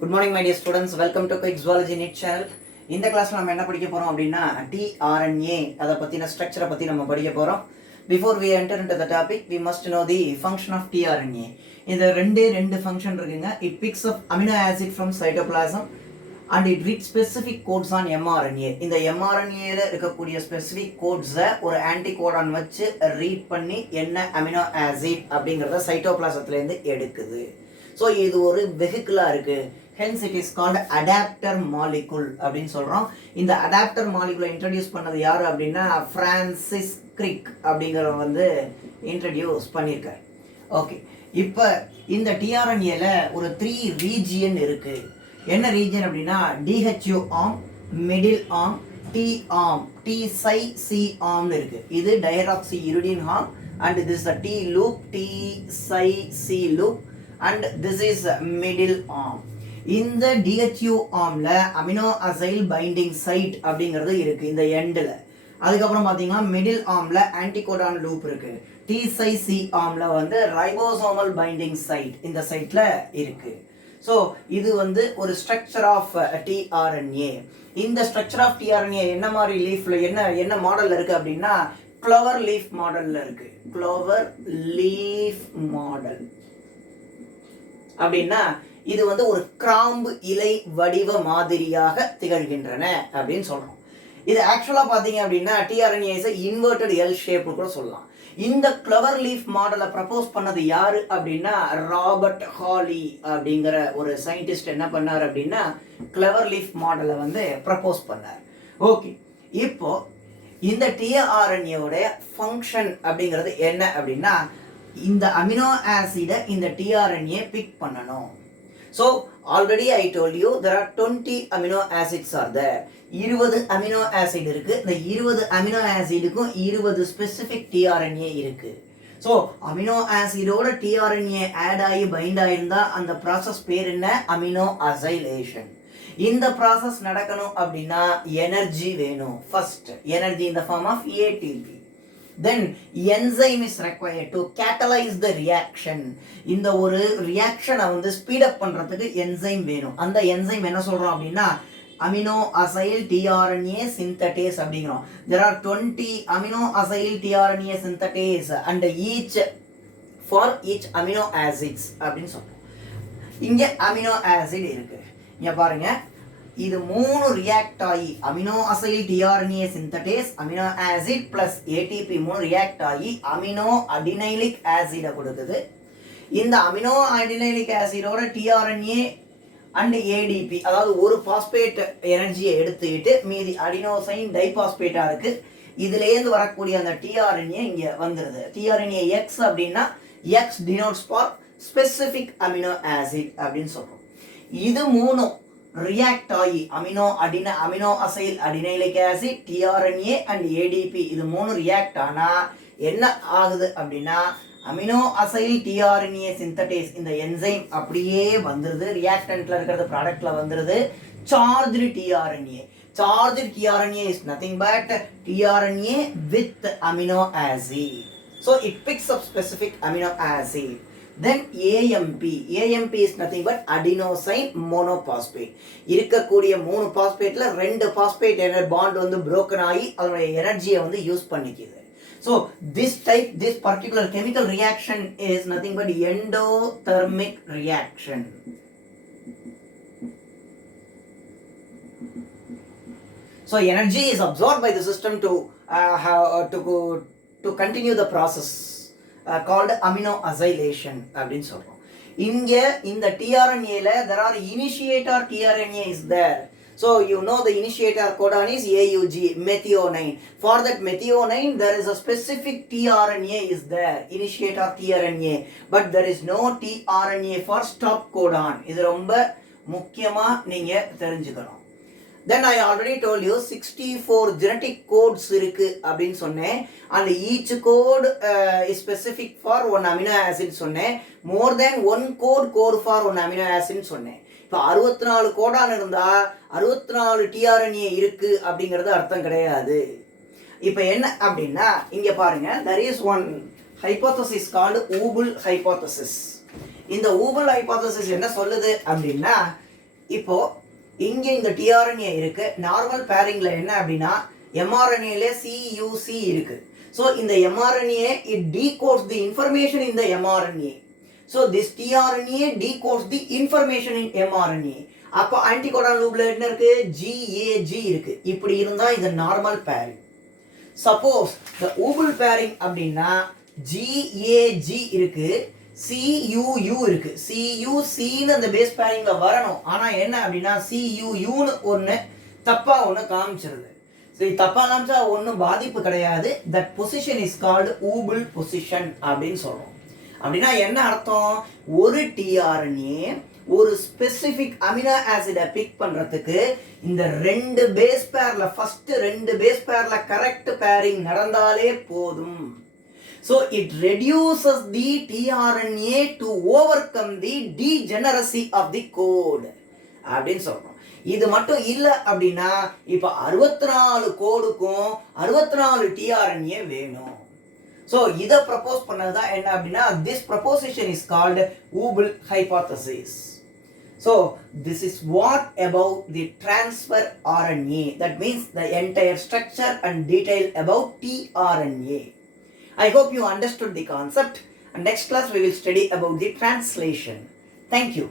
Good morning my dear students, welcome to Quick Zoology NEET channel. இந்த கிளாஸ்ல நம்ம என்ன படிக்க போறோம் அப்படின்னா tRNA அத பத்தின ஸ்ட்ரக்சரை பத்தி நம்ம படிக்க போறோம். Before we enter into the topic, we must know the function of tRNA. இந்த ரெண்டு ஃபங்க்ஷன் இருக்குங்க. It picks up amino acid from cytoplasm and it reads specific codes on mRNA. இந்த mRNAல இருக்கக்கூடிய specific codes ஒரு ஆன்டிகோடான் வச்சு read பண்ணி என்ன amino acid அப்படிங்கறத சைட்டோபிளாசத்துல இருந்து எடுக்குது. ஸோ இது ஒரு வெஹிக்கிளாக இருக்குது. Hence it is called adapter molecule அப்படின்னு சொல்கிறோம். இந்த அடாப்டர் மாலிகுலை இன்ட்ரடியூஸ் பண்ணது யார் அப்படின்னா ஃப்ரான்சிஸ் கிரிக் அப்படிங்கிறவங்க வந்து இன்ட்ரடியூஸ் பண்ணியிருக்காரு. ஓகே, இப்போ இந்த டிஆர்என்ஏல ஒரு 3 ரீஜியன் இருக்குது. என்ன ரீஜியன் அப்படின்னா DHU arm, middle arm, T arm, T psi C ஆர்ம்னு இருக்குது. இது dihydroxy uridine arm and this D loop, T psi C loop and this is middle arm. இந்த DHU ஆர்ம்ல அமினோ அசைல் பைண்டிங் சைட் அப்படிங்கிறது இருக்கு இந்த எண்ட்ல. அதுக்கப்புறம் பாத்தீங்கன்னா மிடில் ஆர்ம்ல ஆன்டிகோடான் லூப் இருக்கு. TCC ஆர்ம்ல வந்து ரைபோசோமல் பைண்டிங் சைட் இந்த சைட்ல இருக்கு. ஸோ இது வந்து ஒரு ஸ்ட்ரக்சர் ஆஃப் tRNA. இந்த ஸ்ட்ரக்சர் ஆஃப் tRNA என்ன மாதிரி லீஃப்ல என்ன மாடல்ல இருக்கு அப்படின்னா க்ளோவர் லீஃப் மாடல்ல இருக்கு. க்ளோவர் லீஃப் மாடல் அப்படின்னா இது வந்து ஒரு கிராம்பு இலை வடிவ மாதிரியாக திகழ்கின்றன அப்படின்னு சொல்றோம். இது ஆக்சுவலா பாத்தீங்க அப்படின்னா tRNA is inverted L shape கூட சொல்லலாம். இந்த கிளவர் லீஃப் மாடலை ப்ரப்போஸ் பண்ணது யாரு அப்படின்னா ராபர்ட் ஹாலி அப்படிங்கிற ஒரு சயின்டிஸ்ட் என்ன பண்ணார் அப்படின்னா கிளவர் லீஃப் மாடலை வந்து ப்ரப்போஸ் பண்ணார். ஓகே, இப்போ இந்த tRNA-வோட ஃபங்க்ஷன் அப்படிங்கிறது என்ன அப்படின்னா இந்த அமினோ ஆசிடை இந்த tRNA பிக் பண்ணணும். So already I told you there are 20 amino acids R there. 20 amino acid இருக்கு. இந்த 20 அமினோ ஆசிடுக்கும் 20 ஸ்பெசிபிக் tRNA இருக்கு. ஸோ அமினோ ஆசிடோட tRNA ஆட் ஆகி பைண்ட் ஆயிருந்தா அந்த ப்ராசஸ் பேர் என்ன? அமினோ அசைலேஷன். இந்த ப்ராசஸ் நடக்கணும் அப்படின்னா எனர்ஜி வேணும். First energy in the form of ATP. Then enzyme is required to catalyze the reaction. இந்த ஒரு ரியாக்ஷனை வந்து ஸ்பீட் அப் பண்றதுக்கு என்சைம் வேணும். அந்த என்சைம் என்ன சொல்றோம் அப்படின்னா அமினோ அசைல் tRNA சிந்தேஸ் அப்படிங்கிறோம். there are 20 amino acyl tRNA synthase and for each amino acids அப்படின்னு சொல்றோம். இங்க அமினோ ஆசிட் இருக்கு. இங்க பாருங்க, இது 3 ரியாக்ட் ஆகி amino acyl tRNA synthase, amino acid plus ATP 3 react ஆகி அமினோ அடினைலிக் ஆசிடை கொடுக்குது. இந்த அமினோ அடினைலிக் ஆசிடோட tRNA அண்ட் ADP அதாவது ஒரு பாஸ்பேட் எனர்ஜியை எடுத்துக்கிட்டு மீதி அடினோசைன் டைபாஸ்பேட்டா இருக்கு. இதுலேருந்து வரக்கூடிய அந்த tRNA இங்க வந்துருது. tRNA X அப்படின்னா X denotes for specific amino acid அப்படின்னு சொல்றோம். இது 3 ரியாக்ட் ஆகி amino acyl adenylic acid, tRNA and ADP இது 3 ரியாக்ட் ஆனா என்ன ஆகுது அப்படின்னா அமினோ அசைல் tRNA சிந்தேஸ் இந்த என்சைம் அப்படியே வந்துருது. ரியாக்டன்ட்ல இருக்கிறது ப்ராடக்ட்ல வந்துருது. Charged tRNA. Charged tRNA is nothing but tRNA with amino acid. So it picks up specific amino acid. Then AMP is nothing but adenosine monophosphate. இருக்கக்கூடிய 3 பாஸ்பேட்ல 2 பாஸ்பேட் பாண்ட் வந்து broken ஆகி அதோட எனர்ஜியை வந்து use பண்ணிக்குது. So this particular chemical reaction is nothing but endothermic reaction. So energy is absorbed by the system to continue the process called amino acylation அப்படின்னு சொல்றோம். இங்க இந்த tRNA-ல there are initiator tRNA is there. So you know the initiator codon is AUG, methionine. For that methionine there is a specific tRNA is there, initiator tRNA, but there is no tRNA for stop codon. இது ரொம்ப முக்கியமா நீங்க தெரிஞ்சுக்கணும். Then I already told you 64 genetic codes இருக்கு அப்படின்னு சொன்னேன். and each code is specific for one amino acid சொன்னேன். more than one code for one amino acid சொன்னேன். இப்போ 64 கோடான் இருந்தா 64 tRNA இருக்கு அப்படிங்கிறது அர்த்தம் கிடையாது. இப்போ என்ன அப்படின்னா இங்க பாருங்க, there is one hypothesis called Ubel hypothesis. இந்த ஊபல் ஹைபோதசிஸ் என்ன சொல்லுது அப்படின்னா இப்போ இங்கே இந்த டிஆர்என்ஏ இருக்கு. நார்மல் பேரிங்ல என்ன அப்படின்னா எம்ஆர்என்ஏல சியூசி இருக்கு. ஸோ இந்த mRNA it decodes the information in the mRNA. So this tRNA decodes the information in mRNA. அப்போ ஆன்டிகோடான் லூப்ல என்ன இருக்கு? GAG இருக்கு. இப்படி இருந்தா இது normal pairing. Suppose the wobble pairing அப்படின்னா GAG இருக்கு, CUU இருக்கு. CUCன்னு அந்த பேஸ் பேரிங்ல வரணும். ஆனா என்ன அப்படின்னா CUUன்னு ஒன்று தப்பா ஒன்று காமிச்சிருது. சரி, தப்பா காமிச்சா ஒன்றும் பாதிப்பு கிடையாது. That position is called wobble position அப்படின்னு சொல்றோம். அப்படின்னா என்ன அர்த்தம்? ஒரு டிஆர்என்ஏ ஒரு ஸ்பெசிபிக் அமினோ ஆசிடை பிக் பண்றதுக்கு இந்த ரெண்டு பேஸ் பேர்ல ஃபர்ஸ்ட் ரெண்டு பேஸ் பேர்ல கரெக்ட் பேரிங் நடந்தாலே போதும். So it reduces the tRNA to overcome the degeneracy of the code அப்படின்னு சொல்றோம். இது மட்டும் இல்லை அப்படின்னா இப்போ 64 கோடுக்கும் 64 tRNA வேணும். ஸோ இதை ப்ரப்போஸ் பண்ணதுதான் என்ன அப்படின்னா this proposition is called ஊபிள் hypothesis. So this is what about the transfer RNA. That means the entire structure and detail about tRNA. I hope you understood the concept, and next class we will study about the translation. Thank you.